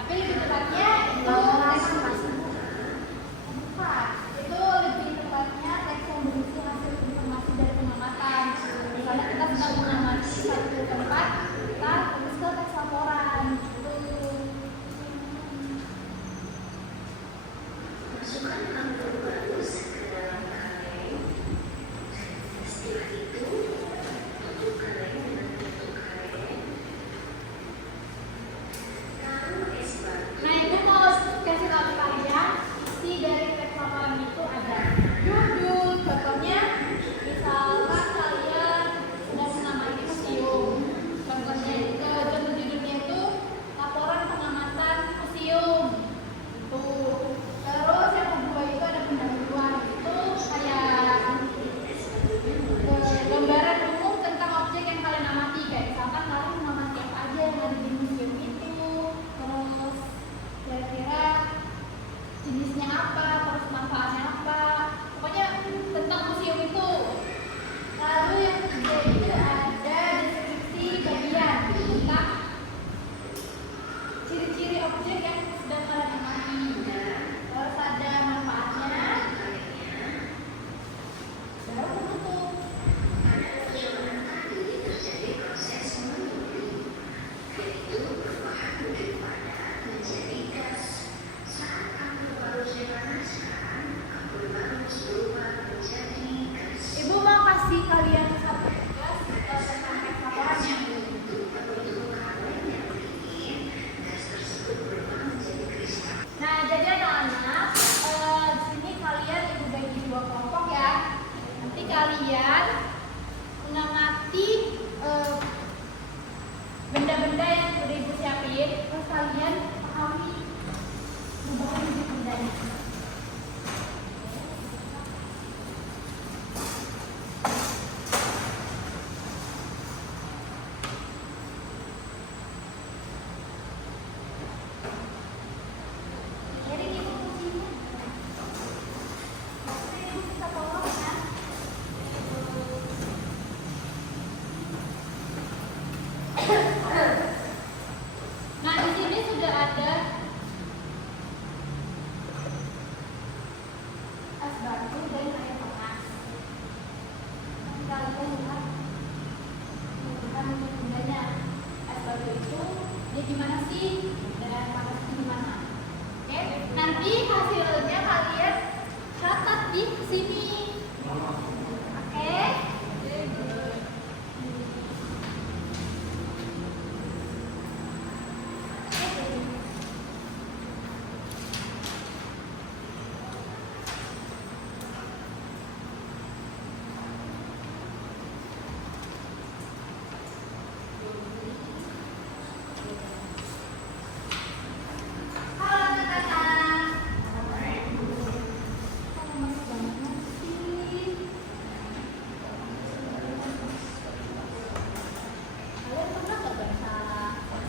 Tapi lebih tepatnya itu itu lebih tepatnya teks yang berisi hasil informasi dari pengamatan. Misalnya kita sedang mengamati satu tempat, kita tulis ke teks laporan. Masukkan angka baru ke dalam kaleng. Setelah itu, tutup kaleng dengan tutup kaleng. Taruh es batu. Nah, itu mau kasih tahu kalian isi dari teks laporan itu ada judul. Contohnya, misalkan kalian sedang mengamati museum. Contohnya judul judulnya itu laporan pengamatan museum. Tuh. Terus yang kedua itu ada pendahuluan, itu kayak gambaran umum tentang objek yang kalian amati, kayak misalkan kalian mengamati apa aja yang ada di museum itu, terus kira-kira jenisnya apa, terus manfaatnya apa, pokoknya tentang museum itu. Lalu yang ketiga itu ada deskripsi bagian tentang ciri-ciri objek yang sedang kalian amati. Terus ada manfaatnya, baru penutup. Pada percobaan tadi terjadi proses menguji, yaitu berbahan daripada menjadi gas. Saat ampul bagus dipanaskan, ampul bagus berubah menjadi gas. Ibu mau kasih kalian satu tugas tentang teks laporannya. Untuk membentuk kaleng yang dingin, gas tersebut berubah menjadi kristal. Nah, jadi anak-anak, di sini kalian ibu bagi dua kelompok ya. Nanti kalian mengamati benda-benda yang sudah ibu siapin, terus kalian pahami perubahan di bendanya. Jadi ibu kuncinya. Maksudnya ibu bisa tolong kan? Nah, di sini sudah ada es batu dan air panas. Nanti kalian lihat bendanya. Es batu itu dia gimana sih? Dan air panas itu gimana? Oke, nanti hasilnya kalian catat di sini. Oke? Halo anak-anak. Kamu masih banget sih. Kalian pernah nggak baca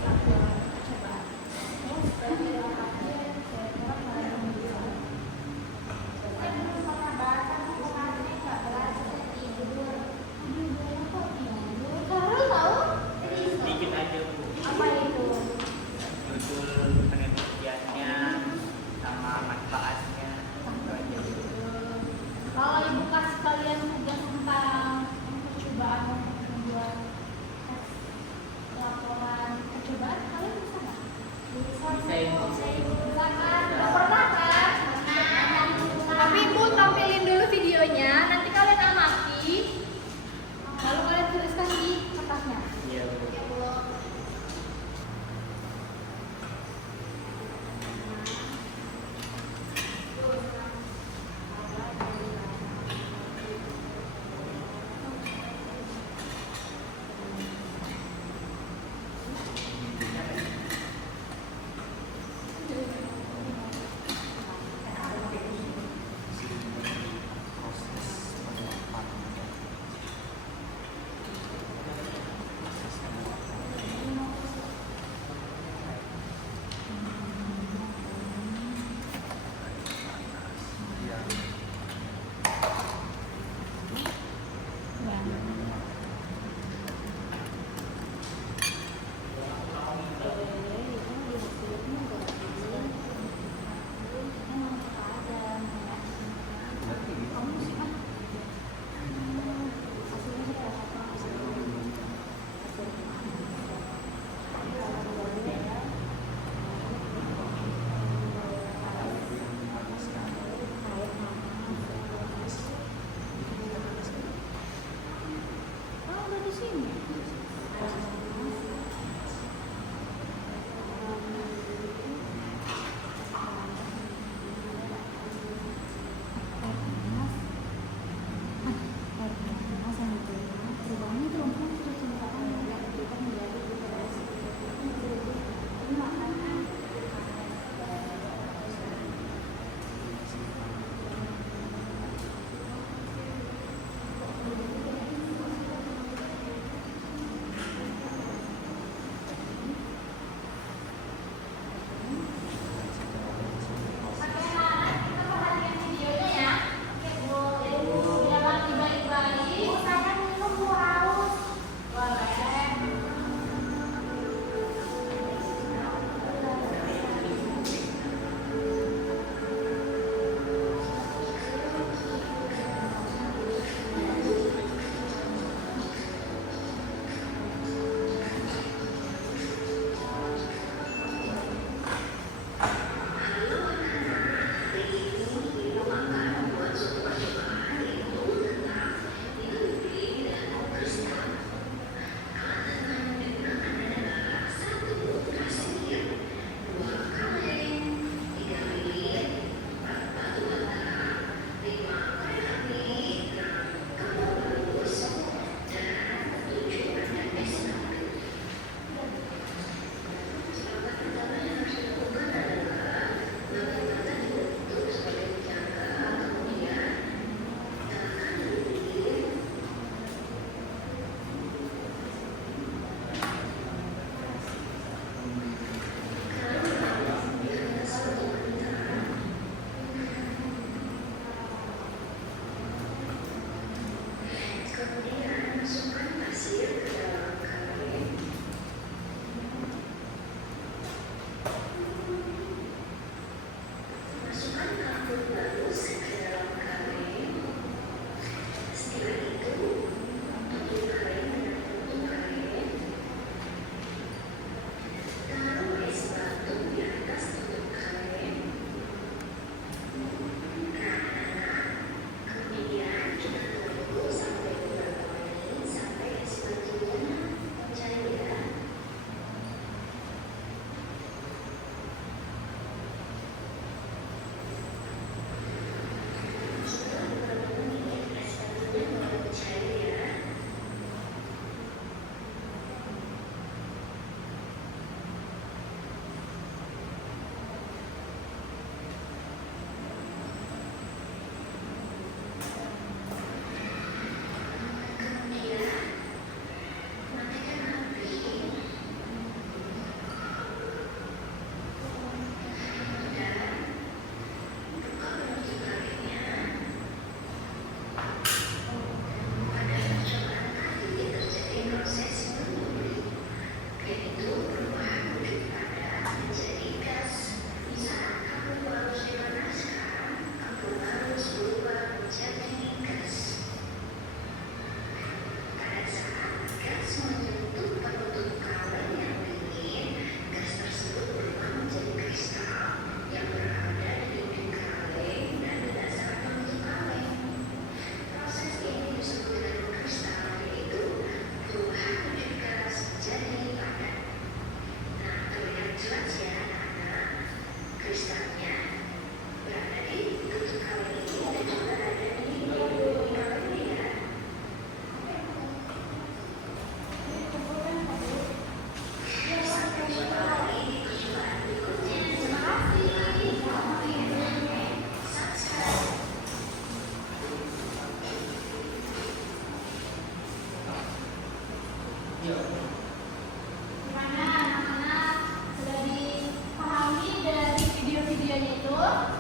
laporan percobaan? Supaya kalian kaget, kira-kira kalian bisa. Saya belum pernah baca, makanya nggak belajar tidur. Tidurnya kok tidur? Karul tahu? Sedikit aja Bu, Apa itu? judul penelitiannya sama manfaatnya itu aja. Kalau ibu kasih kalian tugas tentang percobaan untuk membuat teks laporan percobaan, kalian bisa nggak? Bisa, Ibu. Bisa kan? Nggak pernah kan? Tapi ibu tampilin dulu videonya, nanti kalian amati, lalu kalian tuliskan di kertasnya. Iya Bu.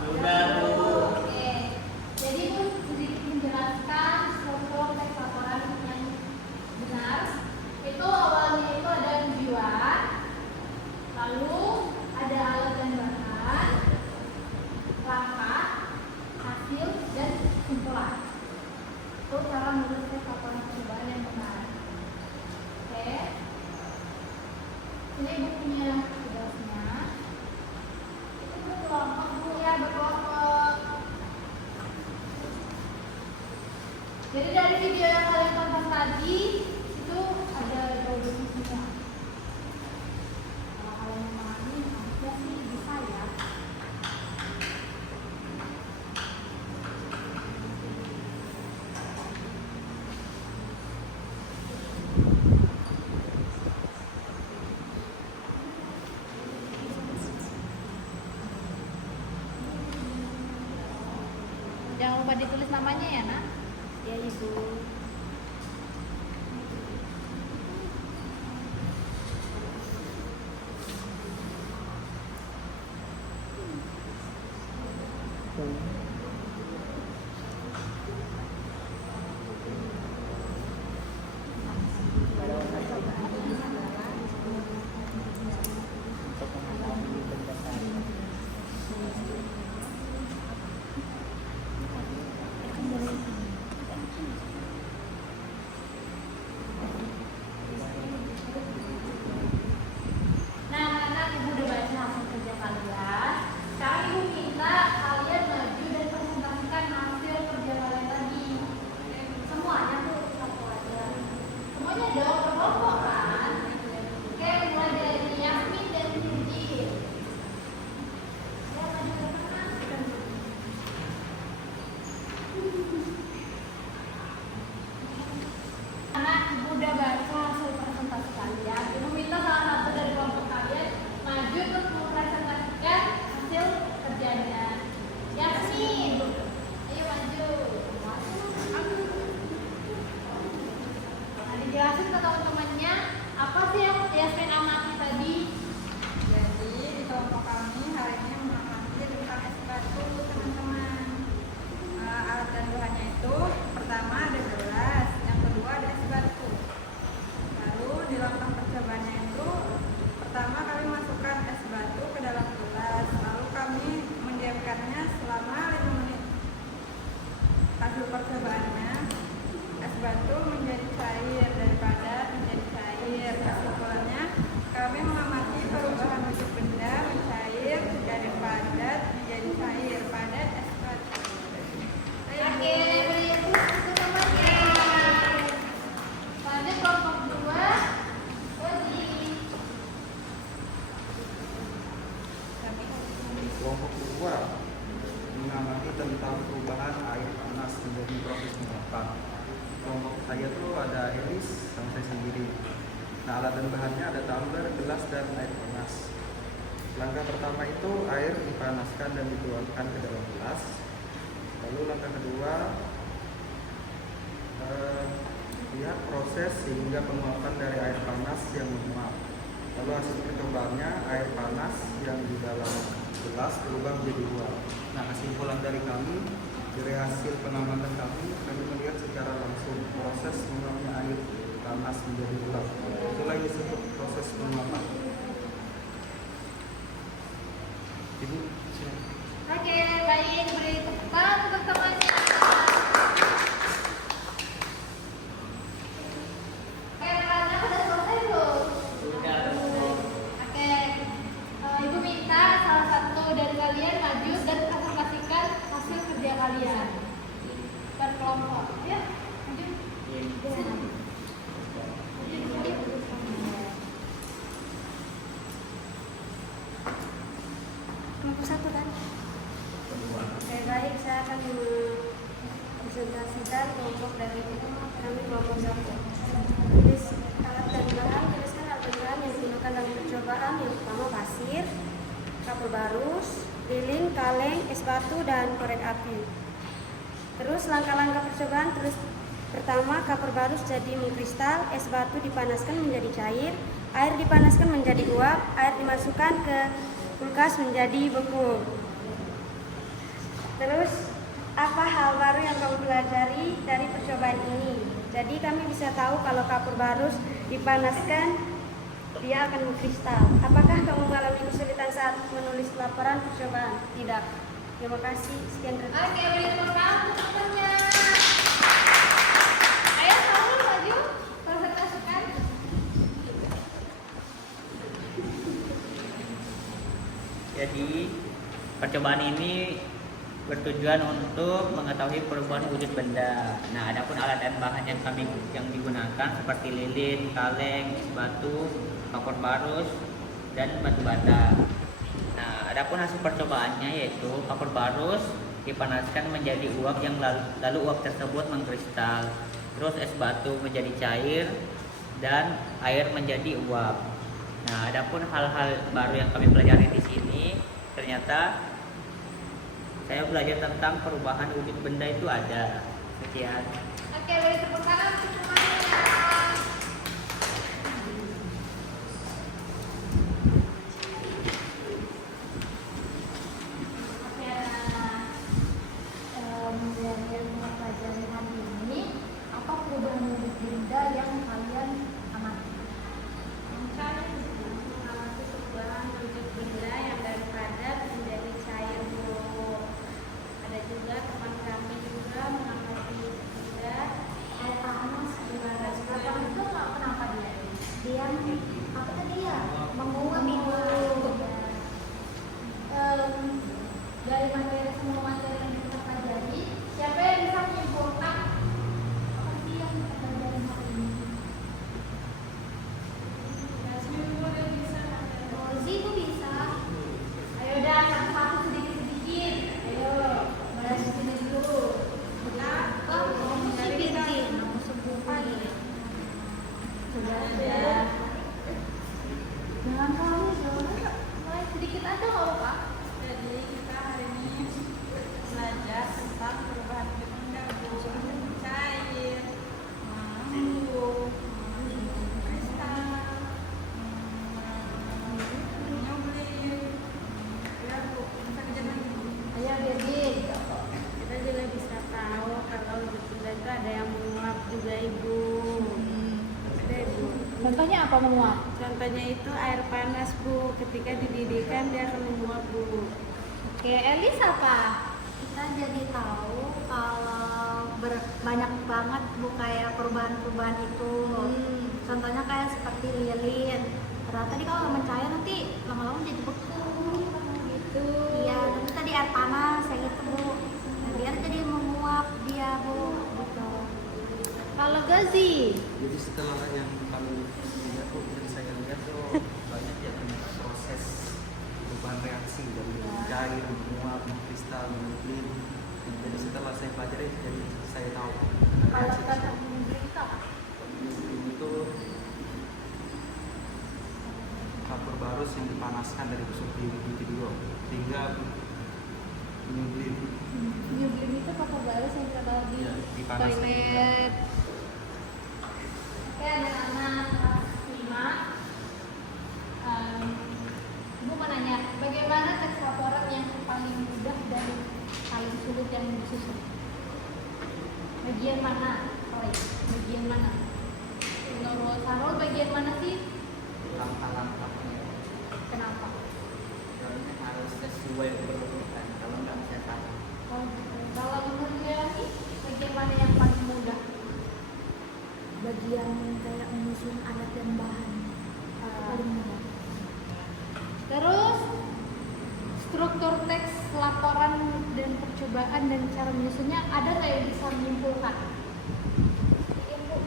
Sudah, Bu. Oke. Jadi itu sedikit menjelaskan struktur teks laporan yang benar. Itu awalnya itu ada tujuan, lalu ada alat dan bahan, langkah, hasil, dan kesimpulan. Itu cara menulis teks laporan percobaan yang benar. Oke. Ini bukunya tugasnya. Itu berkelompok Bu ya, berkelompok. Jadi dari video yang kalian tonton tadi itu ada produksi semua. Kalau kalian memahami, harusnya sih bisa ya. Jangan lupa ditulis namanya ya, Nak. Ya, Ibu. Nah, karena Ibu udah baca hasil kerja kalian, sekarang Ibu minta kalian maju dan presentasikan hasil kerja kalian tadi. Semuanya tuh satu aja. Semuanya dong, berkelompok kan? Oke, mulai dari Yasmin dan Cindy. Ya, maju ke tengah. Karena Ibu udah baca hasil presentasi kalian, Ibu minta salah satu dari kelompok kalian maju untuk mempresentasikan hasil kerjanya. Yasmin, ayo maju. Nah, dijelasin ke teman-temannya apa sih yang Yasmin amati tadi? Jadi di kelompok kami hari ini mengamati tentang es batu teman-teman. Alat dan bahannya itu pertama ada gelas, yang kedua ada es batu. Lalu di langkah percobaannya itu pertama kami masukkan es batu ke dalam gelas, lalu kami mendiamkannya selama 5 menit. Hasil percobaannya es batu menjadi cair dari padat menjadi cair. Kesimpulannya kami mengamati perubahan bentuk benda mencair dari padat menjadi cair pada es batu. Ayo, Oke, beri tepuk temannya. Lanjut kelompok 2. Rozi. Kelompok kedua mengamati tentang perubahan air panas menjadi proses penguapan. Kelompok saya tuh ada Elis sama saya sendiri. Nah, alat dan bahannya ada tumbler, gelas, dan air panas. Langkah pertama itu air dipanaskan dan dituangkan ke dalam gelas. Lalu langkah kedua lihat proses hingga penguapan dari air panas yang menguap. Lalu hasil percobaannya air panas yang di dalam gelas berubah menjadi uap. Nah, kesimpulan dari kami, dari hasil pengamatan kami melihat secara langsung proses menguapnya air panas menjadi uap. Itulah yang disebut proses penguapan. Ibu, silakan. Oke, baik, beri tepuk tangan untuk temannya. Oke, rekannya udah selesai belum? Sudah, Bu. Oke, Ibu minta salah satu dari kalian maju dan presentasikan hasil kerja kalian berkelompok. Ya, maju. Iya. Di sini. Maju di sini. kelompok 1 kan? Oke, baik, saya akan presentasikan kelompok dari kami kelompok 1. Tulis alat dan bahan, tuliskan alat dan bahan yang digunakan dalam percobaan. Yang pertama pasir, kapur barus, lilin, kaleng, es batu, dan korek api. Terus langkah-langkah percobaan, terus pertama kapur barus jadi mengkristal, es batu dipanaskan menjadi cair, air dipanaskan menjadi uap, air dimasukkan ke kulkas menjadi beku. Terus apa hal baru yang kamu pelajari dari percobaan ini? Jadi kami bisa tahu kalau kapur barus dipanaskan dia akan mengkristal. Apakah kamu mengalami kesulitan saat menulis laporan percobaan? Tidak. Terima kasih. Sekian terima kasih. Oke, beri tepuk tangan untuk temannya. Ayo kamu maju, presentasikan. Jadi percobaan ini bertujuan untuk mengetahui perubahan wujud benda. Nah, adapun alat dan bahan yang digunakan seperti lilin, kaleng, es batu, kapur barus, dan batu bata. Nah, adapun hasil percobaannya yaitu kapur barus dipanaskan menjadi uap yang lalu uap tersebut mengkristal. Terus es batu menjadi cair dan air menjadi uap. Nah, adapun hal-hal baru yang kami pelajari di sini, ternyata saya belajar tentang perubahan wujud benda itu ada. Sekian. Oke, beri tepuk tangan untuk semuanya. Oke, dari yang kita pelajari hari ini, apa perubahan wujud benda yang kalian amati? Kami mengalami perubahan wujud benda yang dari padat menjadi cair, Bu. Ada juga teman kami juga mengamati benda Air panas gimana? Panas. Apa itu kenapa dia? Dia apa tadi ya? Menguap itu. Dari materi semua materi yang kita pelajari, siapa yang bisa menyimpulkan apa sih yang kita pelajari hari ini? Rozi itu bisa. Ayo dah satu-satu sedikit-sedikit. Ayo, mulai dari sini dulu. Kamu si Binti, kamu sembuh pagi. Sudah ada. Jangan kamu jangan. Mulai sedikit aja nggak apa-apa. Jadi kita hari ini belajar tentang perubahan wujud benda, Bu. Cair, mengembung, kristal, menyublim. Ya, Bu, kita kerja lagi, Bu. Ayo Dedi. kita juga bisa tahu kalau wujud benda itu ada yang menguap juga, Ibu. Ada, Ibu. Contohnya apa menguap? Contohnya itu air panas, Bu. Ketika dididihkan dia akan menguap, Bu. Oke, Elis apa? Kita jadi tahu kalau banyak banget Bu kayak perubahan-perubahan itu. Contohnya kayak seperti lilin. Ternyata dia kalau mencair nanti lama-lama jadi beku gitu. Iya, tapi tadi air panas kayak gitu Bu. Nah, dia jadi menguap dia Bu gitu. Kalau Gazi, Jadi setelah yang kami lihat tuh, dan saya lihat tuh banyak ya ternyata proses perubahan reaksi dari cair, menguap, kristal, menyublim. Jadi setelah saya pelajari, jadi saya tahu kalau reaksi kita tersebut. menderita Menyublim itu kapur barus yang dipanaskan dari suhu video hingga menyublim. Nyublim itu kapur barus yang kita taruh di Iya, dipanaskan. toilet. Oke, anak-anak kelas 5. Ibu mau nanya, bagaimana teks laporan yang paling mudah dan paling sulit yang disusun? Bagian mana? Roy, bagian mana? Menurut Sarul, bagian mana sih? Langkah-langkahnya Kenapa? soalnya harus sesuai urutan. Kalau nggak bisa salah. Kalau menurut Yati, bagian mana yang paling mudah? Bagian kayak menyusun alat dan bahan paling mudah. Terus struktur teks laporan dan percobaan dan cara menyusunnya ada nggak yang bisa menyimpulkan? Ibu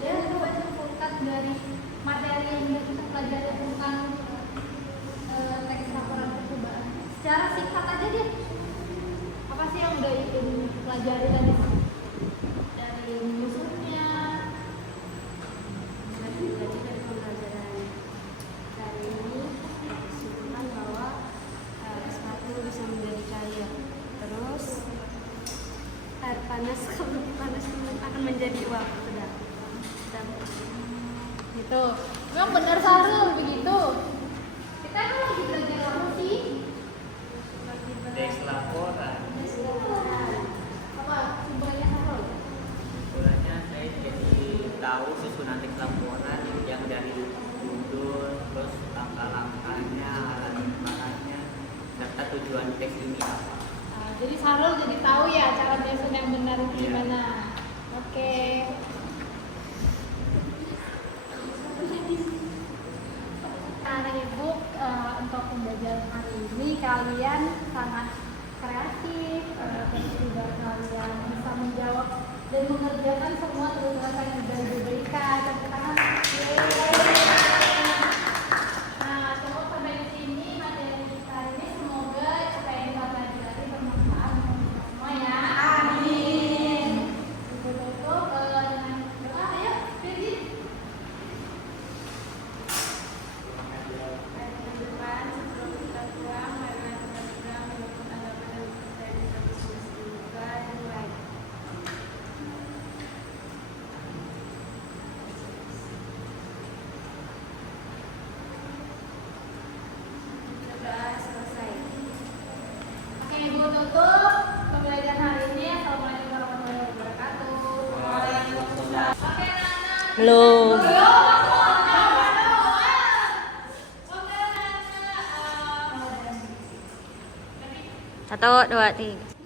ya coba simpulkan dari materi yang sudah kita pelajari tentang teks laporan percobaan. Secara singkat aja deh. Apa sih yang udah Ibu pelajari tadi? Dari menyusunnya. Jadi dari pembelajaran kali ini disebutkan bahwa es batu bisa menjadi cair. Terus air panas kalau dipanas akan menjadi uap. Sudah. Gitu. Memang benar Sarul begitu. Kita kan lagi belajar apa sih? Teks lapor tujuan tes ini apa. Jadi Sarul jadi tahu ya cara nyusun yang benar itu gimana. Oke. Anak ibu untuk pembelajaran hari ini kalian sangat kreatif, terus juga kalian bisa menjawab dan mengerjakan semua tugas yang sudah diberikan. Tepuk tangan. Nah, cukup sampai di sini materi kita ini. Semoga apa yang kita pelajari bermanfaat untuk kita semua ya. Amin. Tutup dengan doa. Ayo, Firdi. Depan sebelum kita pulang, marilah kita berdoa menyebut agama dan percaya di Nabi Muhammad dimulai. Berdoa selesai. Oke, Ibu tutup pembelajaran hari ini. Assalamualaikum warahmatullahi wabarakatuh. Waalaikumsalam. Oke, anak-anak. Belum. Oke, anak-anak. 1, 2, 3.